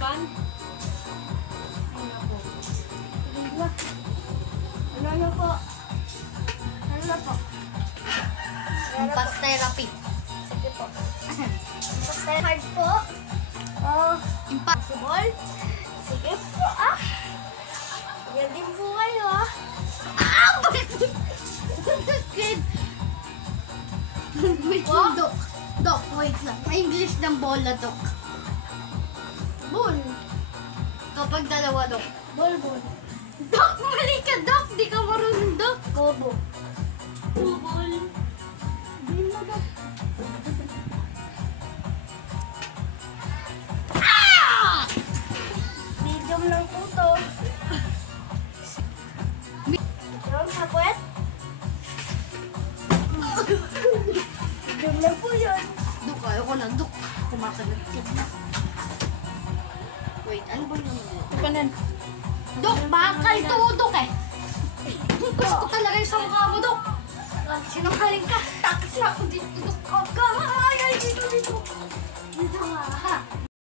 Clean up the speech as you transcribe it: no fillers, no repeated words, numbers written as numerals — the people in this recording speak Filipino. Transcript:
harapan. Ano po? Ano po? Impact therapy. Sige po. Impact hard po. Impossible. Sige po Yan din po kayo Kid. Wait lang, Dok. Dok, wait lang. May English ng bola, Dok. Bul. Kapag dalawa, Dok. Bul. Dok, mali ka, Dok. Di ka marunong, Dok. Bobo. Bubol. Hindi mo ba? Medium lang po to. Medium, hapwet? Medium lang po yun. Dok, ayoko na, Dok. Kumakalag na. Wait, ano ba yung Kanan. Dok, bakal to, Dok eh. Gusto talaga yung sa mukha mo, Dok. Sinungaling ka. Takot na ako dito, Dok. Ay, dito.